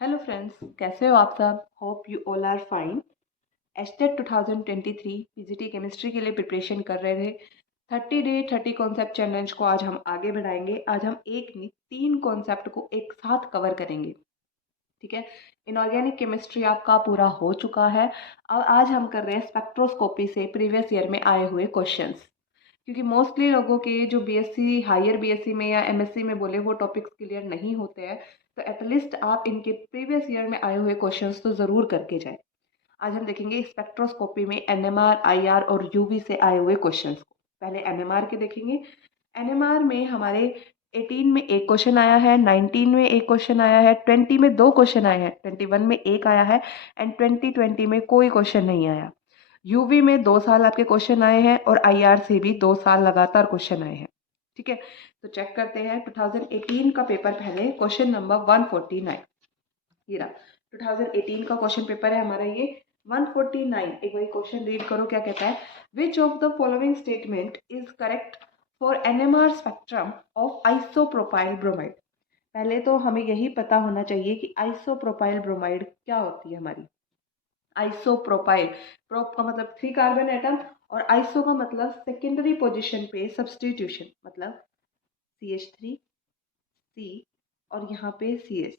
Hello friends, कैसे हो आप सब? Hope you all are fine. HTET 2023 PGT chemistry के लिए प्रिपरेशन कर रहे थे। 30 डे 30 कॉन्सेप्ट चैलेंज को आज हम आगे बढ़ाएंगे। आज हम एक नहीं 3 कॉन्सेप्ट को एक साथ कवर करेंगे। ठीक है। इनऑर्गेनिक केमिस्ट्री आपका पूरा हो चुका है। अब आज हम कर रहे हैं स्पेक्ट्रोस्कोपी से प्रीवियस ईयर में आए हुए क्वेश्चंस, क्योंकि मोस्टली लोगों के जो बीएससी हायर बीएससी में या एमएससी में बोले वो टॉपिक्स क्लियर नहीं होते हैं। तो एटलीस्ट आप इनके प्रीवियस ईयर में आए हुए क्वेश्चंस तो ज़रूर करके जाए। आज हम देखेंगे स्पेक्ट्रोस्कोपी में एनएमआर, आईआर और यूवी से आए हुए क्वेश्चंस को। पहले एनएमआर के देखेंगे। एनएमआर में हमारे 18 में एक क्वेश्चन आया है, 19 में एक क्वेश्चन आया है, 20 में दो क्वेश्चन आए हैं, 21 में एक आया है एंड 2020 में कोई क्वेश्चन नहीं आया। यूवी में 2 साल आपके क्वेश्चन आए हैं और आईआर से भी 2 साल लगातार क्वेश्चन आए हैं। ठीक है, तो चेक करते हैं 2018 का पेपर। पहले क्वेश्चन नंबर 149 ये रहा। 2018 का क्वेश्चन पेपर है हमारा ये 149। एक बार क्वेश्चन रीड करो, क्या कहता है। विच of the following statement is correct for NMR spectrum of isopropyl bromide. पहले तो हमें यही पता होना चाहिए कि आइसोप्रोपाइल ब्रोमाइड क्या होती है हमारी। आइसोप्रोपाइल, प्रोप का मतलब 3 कार्बन एटम और आइसो का मतलब सेकेंडरी पोजीशन पे सब्सटीट्यूशन, मतलब CH3 C और यहाँ पे CH3।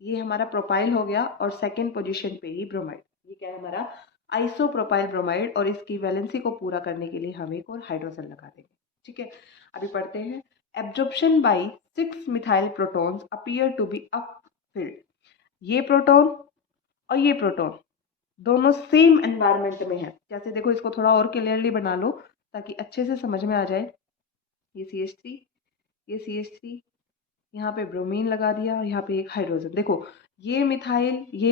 ये हमारा प्रोपाइल हो गया और सेकेंड पोजीशन पे ही ब्रोमाइड। ये क्या है हमारा आइसोप्रोपाइल ब्रोमाइड, और इसकी वैलेंसी को पूरा करने के लिए हम एक और हाइड्रोजन लगा देंगे। ठीक है, अभी पढ़ते हैं। Absorption by 6 methyl protons appear to be upfield. ये प्रोटॉन और ये प्रोटॉन दोनों सेम एनवायरनमेंट में है। जैसे देखो, इसको थोड़ा और क्लियरली बना लो ताकि अच्छे से समझ में आ जाए। ये CH3, ये CH3, यहाँ पे ब्रोमीन लगा दिया, यहाँ पे एक हाइड्रोजन। देखो, ये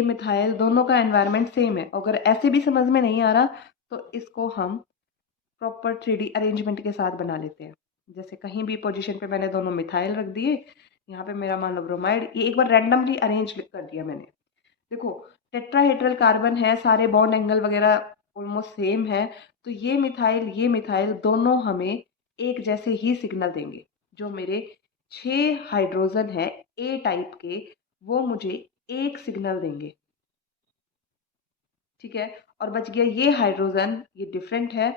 मिथाइल दोनों का एनवायरनमेंट सेम है। अगर ऐसे भी समझ में नहीं आ रहा तो इसको हम प्रॉपर 3D अरेंजमेंट के साथ बना लेते हैं। जैसे कहीं भी पोजीशन पे मैंने दोनों मिथाइल रख दिए, यहाँ पे मेरा मान लो ब्रोमाइड, ये एक बार रैंडमली अरेंज कर दिया मैंने। देखो, टेट्राहेड्रल कार्बन है, सारे बॉन्ड एंगल वगैरह ऑलमोस्ट सेम है। तो ये मिथाइल दोनों हमें एक जैसे ही सिग्नल देंगे। जो मेरे 6 हाइड्रोजन है ए टाइप के, वो मुझे एक सिग्नल देंगे। ठीक है, और बच गया ये हाइड्रोजन, ये डिफरेंट है,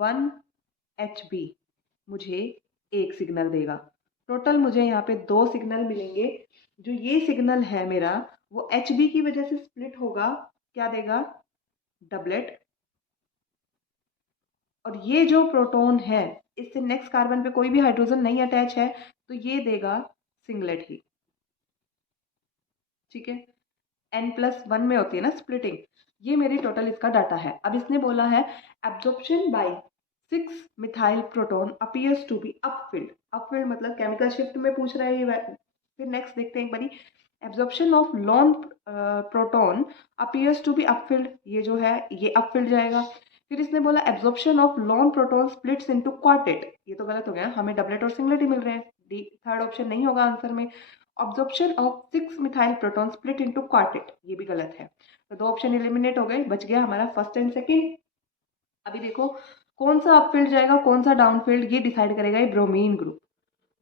1Hb मुझे एक सिग्नल देगा। टोटल मुझे यहाँ पे 2 सिग्नल मिलेंगे। जो ये सिग्नल है मेरा, वो Hb की वजह से स्प्लिट होगा, क्या देगा, डबलेट। और ये जो प्रोटॉन है, इससे नेक्स्ट कार्बन पे कोई भी हाइड्रोजन नहीं अटैच है, तो ये देगा सिंगलेट ही। ठीक है, N+1 में होती है ना स्प्लिटिंग। ये मेरी टोटल इसका डाटा है। अब इसने बोला है absorption by 6 methyl proton appears to be upfield. Upfield मतलब केमिकल शिफ्ट में पूछ रहा है ये। फिर नेक्स्ट देखते हैं एक बारी। Absorption of lone proton appears to be upfield, ये जो है ये अपफिल्ड जाएगा। फिर इसने बोला absorption of lone proton splits into quartet, ये तो गलत हो गया, हमें डबलेट और सिंगलेट ही मिल रहे हैं। डी थर्ड ऑप्शन नहीं होगा आंसर में। Absorption of 6 methyl proton split into quartet, ये भी गलत है। तो 2 ऑप्शन एलिमिनेट हो गए, बच गया हमारा फर्स्ट एंड सेकंड। अभी देखो, कौन सा अपफील्ड जाएगा कौन सा डाउनफील्ड, ये डिसाइड करेगा ये ब्रोमीन ग्रुप।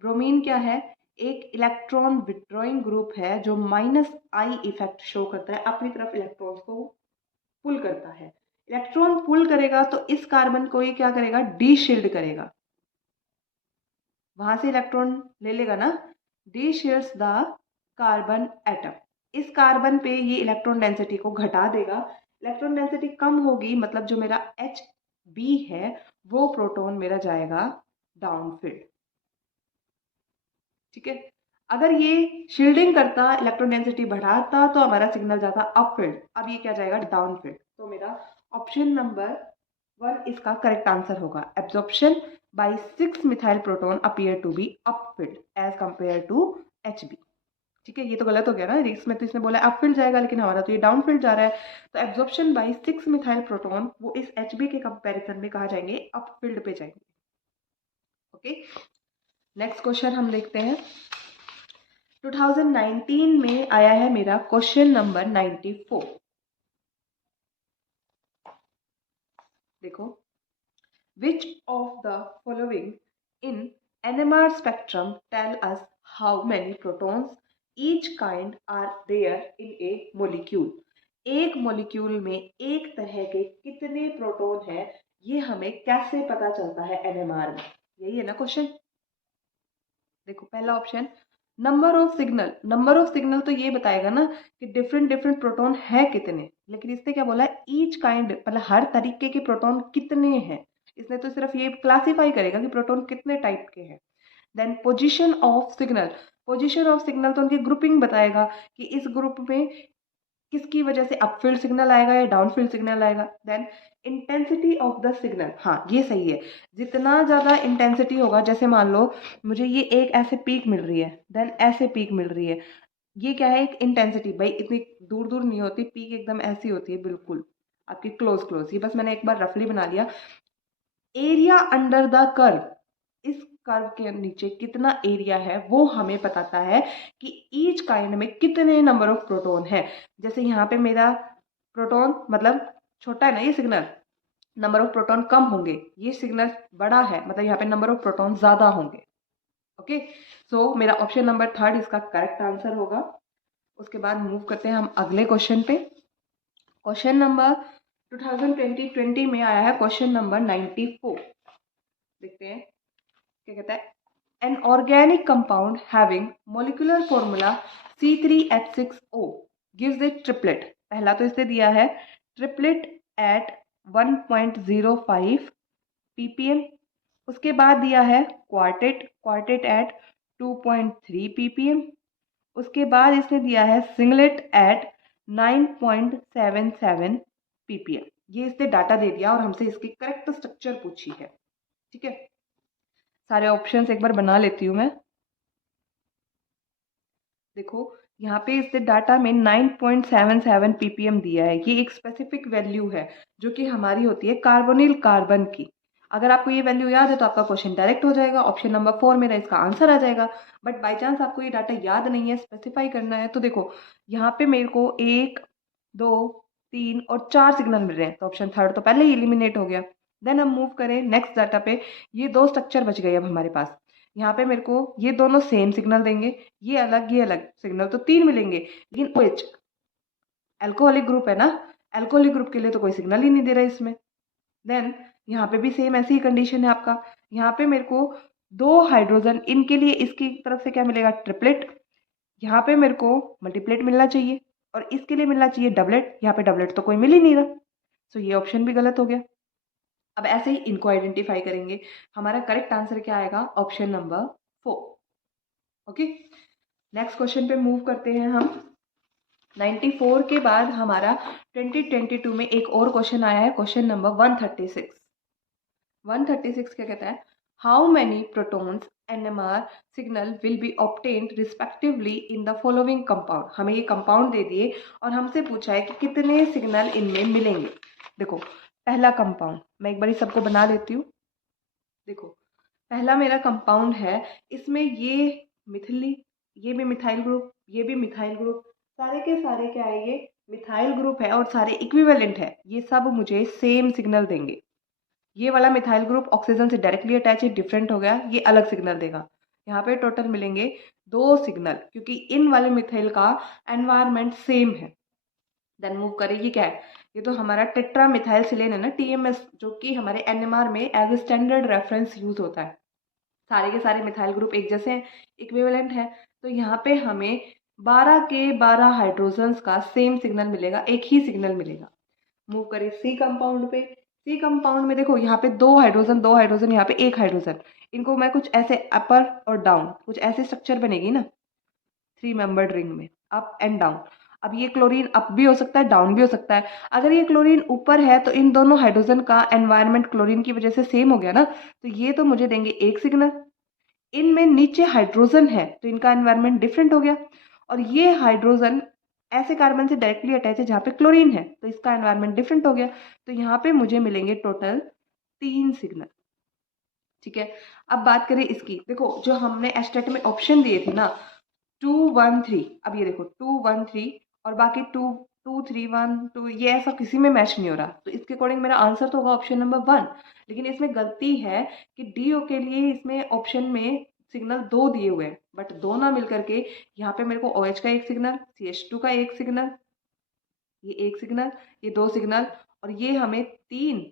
ब्रोमीन क्या है, एक इलेक्ट्रॉन विड्रॉइंग ग्रुप है जो -I इफेक्ट शो करता है, अपनी तरफ इलेक्ट्रॉन्स को पुल करता है। इलेक्ट्रॉन पुल करेगा तो इस कार्बन को ये क्या करेगा, डी शील्ड करेगा। वहां से इलेक्ट्रॉन ले लेगा ना, D shields the carbon atom. इस कार्बन पे ये इलेक्ट्रॉन डेंसिटी को घटा देगा। इलेक्ट्रॉन डेंसिटी कम होगी, मतलब जो मेरा Hb है वो प्रोटॉन मेरा जाएगा डाउनफील्ड। ठीक है, अगर ये शील्डिंग करता, इलेक्ट्रॉन डेंसिटी बढ़ाता, तो हमारा सिग्नल जाता अपफील्ड। अब ये क्या जाएगा, डाउनफील्ड। तो मेरा ऑप्शन नंबर 1 इसका करेक्ट आंसर होगा। Absorption by 6 methyl proton appear to be upfield as compare to Hb। ठीक है, ये तो गलत हो गया ना, इसमें तो इसने बोला अपफील्ड जाएगा लेकिन हमारा तो ये डाउनफील्ड जा रहा है। तो एब्जॉर्प्शन बाय 6 मिथाइल प्रोटॉन वो इस Hb के कंपैरिजन में कहा जाएंगे, अपफील्ड पे जाएंगे। ओके, नेक्स्ट क्वेश्चन हम देखते हैं। 2019 में आया है मेरा क्वेश्चन नंबर 94। देखो, which of the following in NMR spectrum tell us how many protons each kind are there in a molecule. एक मोलिक्यूल में एक तरह के कितने प्रोटॉन है, ये हमें कैसे पता चलता है एनएमआर में? यही है ना क्वेश्चन। देखो पहला option number of signal. Number of signal तो ये बताएगा ना कि डिफरेंट डिफरेंट प्रोटॉन है कितने, लेकिन इसने क्या बोला है, ईच काइंड मतलब हर तरीके के प्रोटॉन कितने हैं। इसने तो सिर्फ ये क्लासिफाई करेगा कि प्रोटॉन कितने टाइप के हैं। Then position of signal. Position of signal तो उनकी ग्रुपिंग बताएगा कि इस ग्रुप में किसकी वजह से अपफील्ड सिग्नल आएगा या डाउनफील्ड सिग्नल आएगा। Then intensity of the signal, हाँ ये सही है, जितना ज़्यादा इंटेंसिटी होगा, जैसे मान लो मुझे ये एक ऐसे पीक मिल रही है, देन ऐसे पीक मिल रही है, ये क्या है, एक इंटेंसिटी। भाई इतनी दूर दूर नहीं होती पीक, एकदम ऐसी होती है बिल्कुल आपकी क्लोज क्लोज। ये बस मैंने एक बार रफली बना लिया। एरिया अंडर द कर्व, इस कर्व के नीचे कितना एरिया है वो हमें बताता है कि ईच काइंड में कितने नंबर ऑफ प्रोटॉन है। जैसे यहाँ पे मेरा प्रोटॉन मतलब छोटा है ना ये सिग्नल, नंबर ऑफ प्रोटॉन कम होंगे, ये सिग्नल बड़ा है मतलब यहाँ पे नंबर ऑफ प्रोटॉन ज्यादा होंगे। ओके, सो मेरा ऑप्शन नंबर थर्ड इसका करेक्ट आंसर होगा। उसके बाद मूव करते हैं हम अगले क्वेश्चन पे। क्वेश्चन नंबर 2020 में आया है क्वेश्चन नंबर 94। देखते हैं क्या कहता है। An organic compound having molecular formula C3H6O gives A triplet. पहला तो इसने दिया है ट्रिपलेट एट 1.05 ppm। उसके बाद दिया है क्वार्टेट, क्वार्टेट एट 2.3 ppm। उसके बाद इसने दिया है सिंगलेट एट 9.77 ppm। ये इसने डाटा दे दिया और हमसे इसकी करेक्ट स्ट्रक्चर पूछी है। ठीक है, सारे ऑप्शंस एक बार बना लेती हूँ मैं। देखो यहाँ पे इसने डाटा में 9.77 ppm दिया है। ये एक स्पेसिफिक वैल्यू है जो कि हमारी होती है कार्बोनिल कार्बन की। अगर आपको ये वैल्यू याद है तो आपका क्वेश्चन डायरेक्ट हो जाएगा, ऑप्शन नंबर 4 मेरा इसका आंसर आ जाएगा। बट बाई चांस आपको ये डाटा याद नहीं है, स्पेसिफाई करना है, तो देखो यहाँ पे मेरे को 1 2 3 और 4 सिग्नल मिल रहे हैं, तो ऑप्शन थर्ड तो पहले ही एलिमिनेट हो गया। देन हम मूव करें नेक्स्ट डाटा पे, ये दो स्ट्रक्चर बच गए अब हमारे पास। यहाँ पे मेरे को ये दोनों सेम सिग्नल देंगे, ये अलग सिग्नल, तो 3 मिलेंगे। लेकिन OH एल्कोहलिक ग्रुप है ना, एल्कोहलिक ग्रुप के लिए तो कोई सिग्नल ही नहीं दे रहा है इसमें। देन यहाँ पे भी सेम ऐसी ही कंडीशन है आपका। यहाँ पे मेरे को 2 हाइड्रोजन, इनके लिए इसकी तरफ से क्या मिलेगा, ट्रिपलेट। यहाँ पे मेरे को मल्टीप्लेट मिलना चाहिए और इसके लिए मिलना चाहिए डबलेट। यहाँ पे डबलेट तो कोई मिल ही नहीं रहा, तो ये ऑप्शन भी गलत हो गया। अब ऐसे ही इनको आइडेंटिफाई करेंगे। हमारा करेक्ट आंसर क्या आएगा, option number 4। Okay, next question पे मूव करते हैं हम। 94 के बाद हमारा 2022 में एक और क्वेश्चन आया है, क्वेश्चन नंबर 136। 136 क्या कहता है, how many protons NMR signal will be obtained respectively in the following compound. हमें ये कंपाउंड दे दिए और हमसे पूछा है कि कितने सिग्नल इनमें मिलेंगे। देखो पहला कंपाउंड मैं एक बार सबको बना लेती हूँ। देखो पहला मेरा कंपाउंड है, इसमें ये मिथिली, ये भी मिथाइल ग्रुप, ये भी मिथाइल ग्रुप, सारे के सारे क्या है, ये मिथाइल ग्रुप है और सारे इक्विवेलेंट है। ये सब मुझे सेम सिग्नल देंगे। ये वाला मिथाइल ग्रुप ऑक्सीजन से डायरेक्टली अटैच है, डिफरेंट हो गया, ये अलग सिग्नल देगा। यहाँ पे टोटल मिलेंगे 2 सिग्नल, क्योंकि इन वाले मिथाइल का एनवायरमेंट सेम है। देन मूव करें, ये क्या है, ये तो हमारा टेट्रा मिथाइल सिलेन है ना, TMS, जो कि हमारे NMR में as a standard reference use होता है। सारे के सारे मिथाइल ग्रुप एक जैसे हैं, इक्विवेलेंट है, तो यहाँ पे हमें 12 के 12 हाइड्रोजन्स का सेम सिग्नल मिलेगा, एक ही सिग्नल मिलेगा। मूव करें सी कंपाउंड पे। सी कंपाउंड में देखो यहाँ पे 2 हाइड्रोजन, 2 हाइड्रोजन, यहाँ पे 1 हाइड्रोजन, इनको मैं कुछ ऐसे अपर और डाउन, कुछ ऐसे स्ट्रक्चर बनेगी ना 3 मेंबर्ड रिंग में, अप एंड डाउन। अब ये क्लोरीन अप भी हो सकता है, डाउन भी हो सकता है। अगर ये क्लोरीन ऊपर है तो इन दोनों हाइड्रोजन का एनवायरनमेंट क्लोरीन की वजह से सेम हो गया ना, तो ये तो मुझे देंगे एक सिग्नल। इनमें नीचे हाइड्रोजन है तो इनका एनवायरनमेंट डिफरेंट हो गया, और ये हाइड्रोजन ऐसे कार्बन से डायरेक्टली अटैच है जहाँ पे क्लोरीन है, तो इसका एनवायरनमेंट डिफरेंट हो गया। तो यहाँ पे मुझे मिलेंगे टोटल 3 सिग्नल। ठीक है, अब बात करें इसकी। देखो जो हमने एस्टेट में ऑप्शन दिए थे ना 2 1 3, अब ये देखो 2 1 3 और बाकी 2 2 3 1 2, ये ऐसा किसी में मैच नहीं हो रहा, तो इसके अकॉर्डिंग मेरा आंसर तो होगा ऑप्शन नंबर 1। लेकिन इसमें गलती है कि DO के लिए इसमें ऑप्शन में सिग्नल दो दिए हुए हैं, बट दो ना मिलकर के यहाँ पे मेरे को OH का एक सिग्नल, CH2 का एक सिग्नल, ये एक सिग्नल, ये दो सिग्नल, और ये हमें 3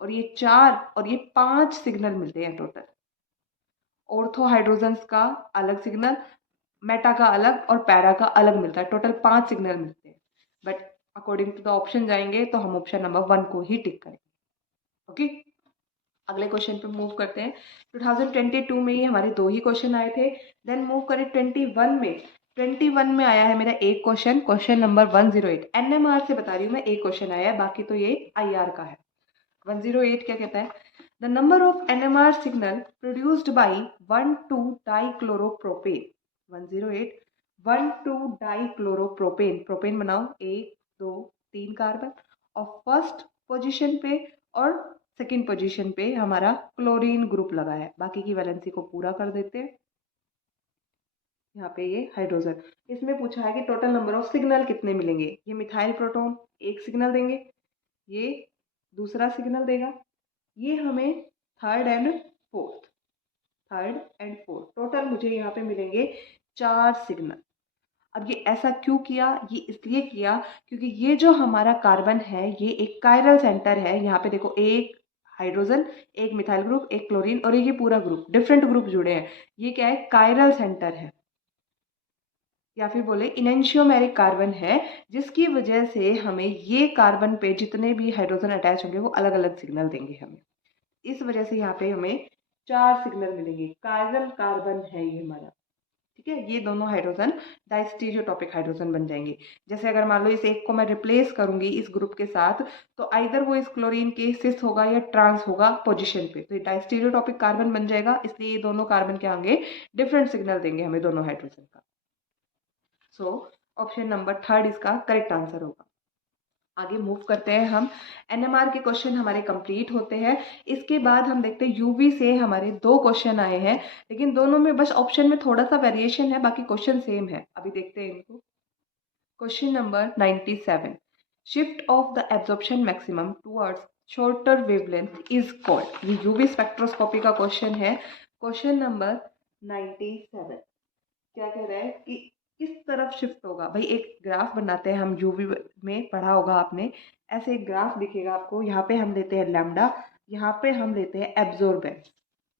और ये 4 और ये 5 सिग्नल मिलते हैं टोटल। ऑर्थो हाइड्रोजन्स का अलग सिग्नल, मेटा का अलग और पैरा का अलग मिलता है। टोटल 5 सिग्नल मिलते हैं, but according to the option जाएंगे तो हम ऑप्शन नंबर 1 को ही टिक करेंगे। ओके, अगले क्वेश्चन पे मूव करते हैं। 2022 में ही हमारे 2 ही क्वेश्चन आए थे। देन मूव करें 21 में आया है मेरा एक क्वेश्चन नंबर 108। NMR से बता रही हूँ मैं, एक क्वेश्चन आया है, बाकी तो ये IR का है। 108 क्या कहता है? The number of NMR signal produced by dichloropropane. 108 dichloropropane, propane बनाओ, 1 2 3 कार्बन, और फर्स्ट पोजीशन पे और सेकंड पोजीशन पे हमारा क्लोरीन ग्रुप लगा है। बाकी की वैलेंसी को पूरा कर देते हैं। यहाँ पे ये हाइड्रोजन, इसमें पूछा है कि टोटल नंबर ऑफ सिग्नल कितने मिलेंगे। ये मिथाइल प्रोटोन एक सिग्नल देंगे, ये दूसरा सिग्नल देगा, ये हमें थर्ड एंड फोर्थ, टोटल मुझे यहाँ पे मिलेंगे 4 सिग्नल। अब ये ऐसा क्यों किया? ये इसलिए किया क्योंकि ये जो हमारा कार्बन है ये एक कायरल सेंटर है। यहाँ पे देखो, एक हाइड्रोजन, एक मिथाइल ग्रुप, एक क्लोरीन, और ये पूरा ग्रुप, डिफरेंट ग्रुप जुड़े हैं। ये क्या है? कायरल सेंटर है, या फिर बोले इनेंशियोमेरिक कार्बन है, जिसकी वजह से हमें ये कार्बन पे जितने भी हाइड्रोजन अटैच होंगे वो अलग अलग सिग्नल देंगे हमें। इस वजह से यहाँ पे हमें 4 सिग्नल मिलेंगे। कायरल कार्बन है ये हमारा, ठीक है। ये दोनों हाइड्रोजन डाइस्टीरियोटॉपिक हाइड्रोजन बन जाएंगे। जैसे अगर मान लो इस एक को मैं रिप्लेस करूंगी इस ग्रुप के साथ, तो आइदर वो इस क्लोरीन के सिस होगा या ट्रांस होगा पोजीशन पे, तो ये डाइस्टीरियोटॉपिक कार्बन बन जाएगा। इसलिए ये दोनों कार्बन क्या होंगे? डिफरेंट सिग्नल देंगे हमें दोनों हाइड्रोजन का। सो ऑप्शन नंबर 3 इसका करेक्ट आंसर होगा। आगे मूव करते हैं हम। NMR के क्वेश्चन हमारे कंप्लीट होते हैं। इसके बाद हम देखते हैं UV से हमारे 2 क्वेश्चन आए हैं, लेकिन दोनों में बस ऑप्शन में थोड़ा सा वेरिएशन है, बाकी क्वेश्चन सेम है। अभी देखते हैं इनको। Question number 97, shift of the absorption maximum towards shorter wavelength is called. ये UV स्पेक्ट्रोस्कोपी का क्वेश्चन है। क्वेश्चन नंबर 97 क्या कह रहा है कि किस तरफ शिफ्ट होगा। भाई एक ग्राफ बनाते हैं हम, यूवी में पढ़ा होगा आपने। ऐसे एक ग्राफ दिखेगा आपको, यहाँ पे हम लेते हैं लैम्डा, यहाँ पे हम लेते हैं एब्जॉर्बेंस,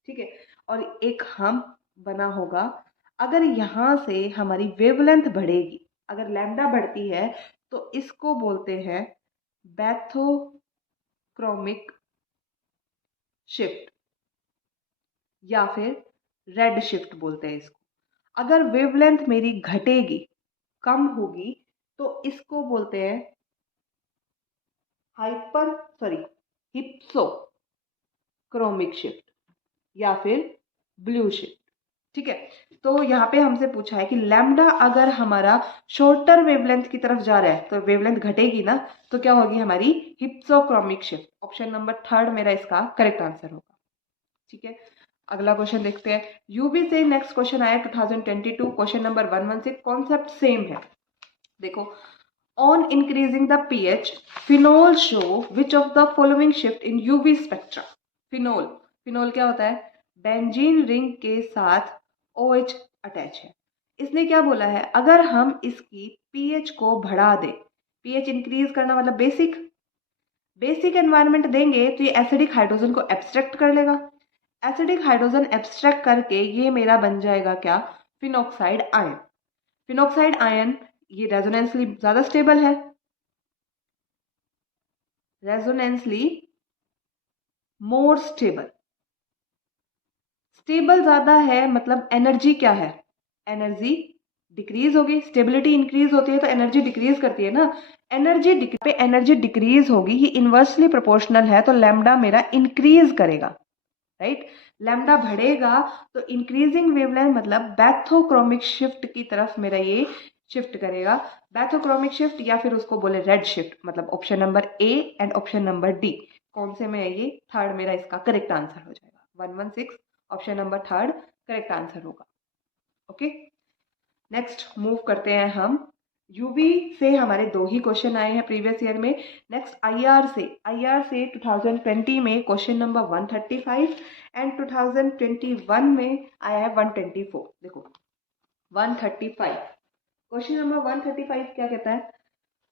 ठीक है, और एक हम बना होगा। अगर यहाँ से हमारी वेवलेंथ बढ़ेगी, अगर लैम्डा बढ़ती है, तो इसको बोलते हैं बैथोक्रोमिक शिफ्ट, या फिर रेड शिफ्ट बोलते हैं इसको। अगर वेवलेंथ मेरी घटेगी, कम होगी, तो इसको बोलते हैं हिप्सोक्रोमिक शिफ्ट या फिर ब्लू शिफ्ट, ठीक है। तो यहाँ पे हमसे पूछा है कि लैम्डा अगर हमारा शॉर्टर वेवलेंथ की तरफ जा रहा है तो वेवलेंथ घटेगी ना, तो क्या होगी हमारी? Hypsochromic shift. ऑप्शन नंबर 3 मेरा इसका करेक्ट आंसर होगा, ठीक है। अगला क्वेश्चन देखते हैं। यूवी से नेक्स्ट क्वेश्चन आया 2022, क्वेश्चन नंबर 116। कॉन्सेप्ट सेम है। देखो, on increasing the pH phenol show which of the following shift in UV spectra. Phenol क्या होता है? बेंजीन रिंग के साथ OH अटैच है। इसने क्या बोला है? अगर हम इसकी पीएच को बढ़ा दें, पीएच इंक्रीज करना मतलब बेसिक एनवायरनमेंट देंगे, तो ये एसिडिक हाइड्रोजन को एब्स्ट्रैक्ट कर लेगा। एसिडिक हाइड्रोजन एब्स्ट्रैक्ट करके ये मेरा बन जाएगा क्या? Phenoxide ion. फिनॉक्साइड आयन ये रेजोनेंसली ज्यादा स्टेबल है, रेजोनेंसली मोर स्टेबल। स्टेबल ज्यादा है मतलब एनर्जी क्या है? एनर्जी डिक्रीज होगी। स्टेबिलिटी इंक्रीज होती है तो एनर्जी डिक्रीज करती है ना। एनर्जी डिक्रीज होगी, ये इनवर्सली प्रोपोर्शनल है, तो लैम्डा मेरा इंक्रीज करेगा, राइट। लैम्डा बढ़ेगा तो इंक्रीजिंग वेवलेंथ मतलब बैथोक्रोमिक शिफ्ट की तरफ मेरा ये शिफ्ट करेगा। बैथोक्रोमिक शिफ्ट या फिर उसको बोले रेड शिफ्ट, मतलब option number A and option number D कौन से में है? ये 3 मेरा इसका करेक्ट आंसर हो जाएगा। 116 ऑप्शन नंबर 3 करेक्ट आंसर होगा। ओके, नेक्स्ट मूव करते हैं हम यूवी से हमारे 2 ही क्वेश्चन आए हैं प्रीवियस ईयर में। नेक्स्ट आईआर से 2020 में क्वेश्चन नंबर 135 एंड 2021 में आया है 124। देखो 135, क्वेश्चन नंबर 135 क्या कहता है,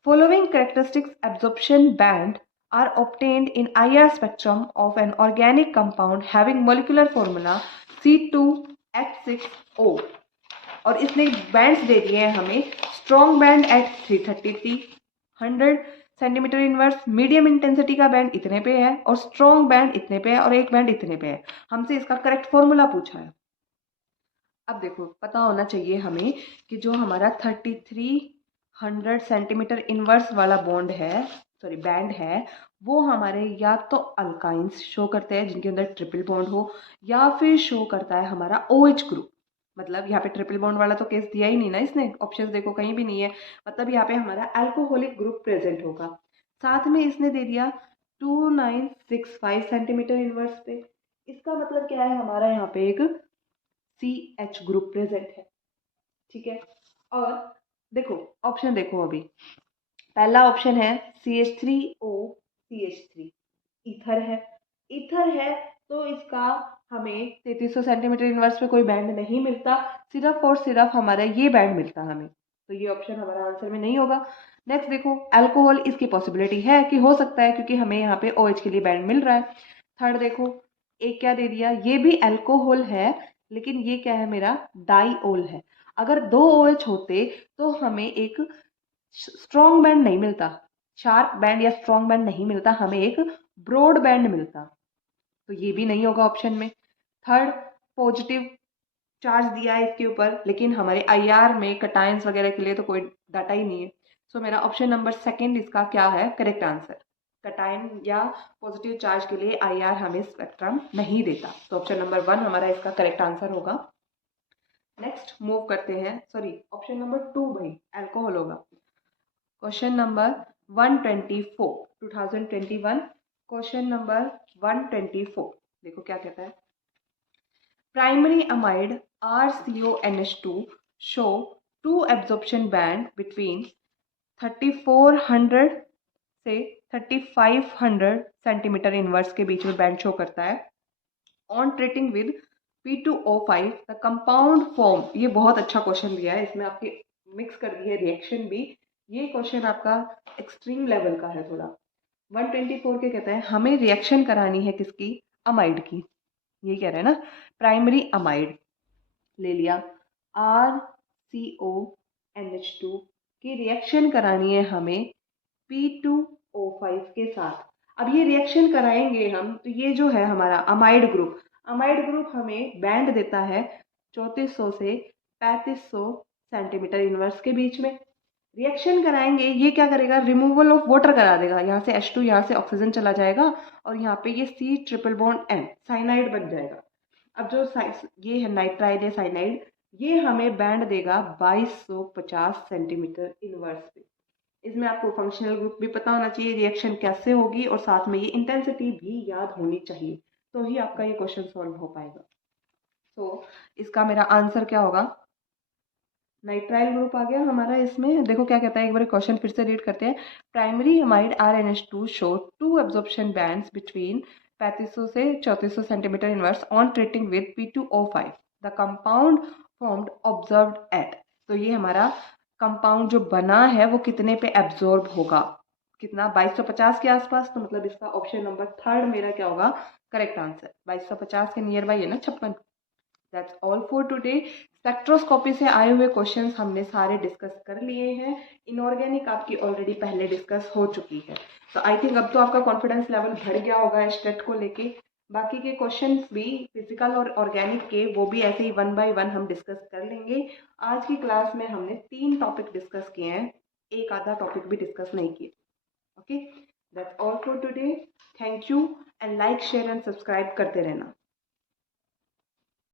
following characteristics absorption band are obtained in IR spectrum of an organic compound having molecular formula C2H6O। और इसने बैंड्स दे दिए हैं हमें, strong band at 333 100 centimetre inverse, medium intensity का बैंड इतने पे है और स्ट्रॉन्ग बैंड इतने पे है और एक बैंड इतने पे है। हमसे इसका करेक्ट फॉर्मूला पूछा है। अब देखो पता होना चाहिए हमें कि जो हमारा 3300 सेंटीमीटर इनवर्स वाला बॉन्ड है, सॉरी बैंड है, वो हमारे या तो अल्काइंस शो करते हैं जिनके अंदर ट्रिपल बॉन्ड हो, या फिर शो करता है हमारा OH ग्रुप। मतलब यहाँ पे ट्रिपल बॉन्ड वाला तो केस दिया ही नहीं ना इसने, ऑप्शंस देखो कहीं भी नहीं है, मतलब यहाँ पे हमारा अल्कोहलिक ग्रुप प्रेजेंट होगा। साथ में इसने दे दिया 2965 सेंटीमीटर इनवर्स पे, इसका मतलब क्या है, हमारा यहाँ पे एक CH ग्रुप प्रेजेंट है। ठीक है, और देखो ऑप्शन देखो, अभी पहला ऑप्शन है CH3O CH3, ईथर है। ईथर है तो इसका हमें 3300 सेंटीमीटर इनवर्स पे कोई बैंड नहीं मिलता, सिर्फ और सिर्फ हमारा ये बैंड मिलता हमें, तो ये ऑप्शन हमारा आंसर में नहीं होगा। नेक्स्ट देखो अल्कोहल, इसकी पॉसिबिलिटी है कि हो सकता है क्योंकि हमें यहाँ पे OH के लिए बैंड मिल रहा है। थर्ड देखो एक क्या दे दिया, ये भी अल्कोहल है लेकिन ये क्या है मेरा डाईओल है। अगर 2 OH होते तो हमें एक स्ट्रॉन्ग बैंड नहीं मिलता, शार्प बैंड या स्ट्रॉन्ग बैंड नहीं मिलता, हमें एक ब्रॉड बैंड मिलता, तो ये भी नहीं होगा ऑप्शन में। थर्ड पॉजिटिव चार्ज दिया है इसके ऊपर, लेकिन हमारे IR में कटायंस वगैरह के लिए तो कोई डाटा ही नहीं है, सो मेरा ऑप्शन नंबर सेकंड इसका क्या है करेक्ट आंसर। कटायन या पॉजिटिव चार्ज के लिए IR हमें स्पेक्ट्रम नहीं देता, तो ऑप्शन नंबर 1 हमारा इसका करेक्ट आंसर होगा। नेक्स्ट मूव करते हैं, सॉरी ऑप्शन नंबर 2 भाई अल्कोहल होगा। क्वेश्चन नंबर 124 2021, क्वेश्चन नंबर 124 देखो क्या कहता है, primary amide RCONH2 show 2 absorption band between 3400 से 3500 सेंटीमीटर इनवर्स के बीच में बैंड शो करता है। On treating with P2O5 the compound form, ये बहुत अच्छा क्वेश्चन दिया है, इसमें आपके मिक्स कर दिए रिएक्शन भी, ये क्वेश्चन आपका एक्सट्रीम लेवल का है थोड़ा। 124 के कहते हैं हमें रिएक्शन करानी है किसकी, अमाइड की, ये कह रहे हैं ना, प्राइमरी अमाइड ले लिया, RCONH2 की रिएक्शन करानी है हमें P2O5 के साथ। अब ये रिएक्शन कराएंगे हम, तो ये जो है हमारा अमाइड ग्रुप हमें बैंड देता है 3400 से 3500 सेंटीमीटर इनवर्स के बीच में। रिएक्शन कराएंगे, ये क्या करेगा, रिमूवल ऑफ वाटर करा देगा, यहाँ से H2, यहाँ से ऑक्सीजन चला जाएगा और यहाँ पे ये C triple bond N cyanide बन जाएगा। अब जो ये है नाइट्राइल है साइनाइड, ये हमें बैंड देगा 2250 सेंटीमीटर इनवर्स पे। इसमें आपको फंक्शनल ग्रुप भी पता होना चाहिए, रिएक्शन कैसे होगी, और साथ में ये इंटेंसिटी भी याद होनी चाहिए, तो ही आपका ये क्वेश्चन सॉल्व हो पाएगा। तो इसका मेरा आंसर क्या होगा, नाइट्राइल ग्रुप आ गया हमारा। इसमें देखो क्या कहता है, एक बार क्वेश्चन फिर से रीड करते हैं। Primary amide RNH2 show 2 absorption bands between 3500 से 3400 centimetre inverse on treating with P2O5 the compound formed observed eight. तो ये हमारा कंपाउंड जो बना है वो कितने पे एब्जॉर्ब होगा, कितना 2250 के आसपास, तो मतलब इसका ऑप्शन नंबर थर्ड मेरा क्या होगा करेक्ट आंसर। 2250 के नियर बाई है ना 56। That's all for today. Spectroscopy से आए हुए क्वेश्चंस हमने सारे डिस्कस कर लिए हैं, इनऑर्गेनिक आपकी ऑलरेडी पहले डिस्कस हो चुकी है, तो आई थिंक अब तो आपका कॉन्फिडेंस लेवल बढ़ गया होगा स्टेट को लेके। बाकी के क्वेश्चंस भी फिजिकल और ऑर्गेनिक के, वो भी ऐसे ही 1 बाय 1 हम डिस्कस कर लेंगे। आज की क्लास में हमने 3 टॉपिक डिस्कस किए हैं, एक आधा टॉपिक भी डिस्कस नहीं किए। Okay, that's all for today. Thank you and like share and subscribe करते रहना।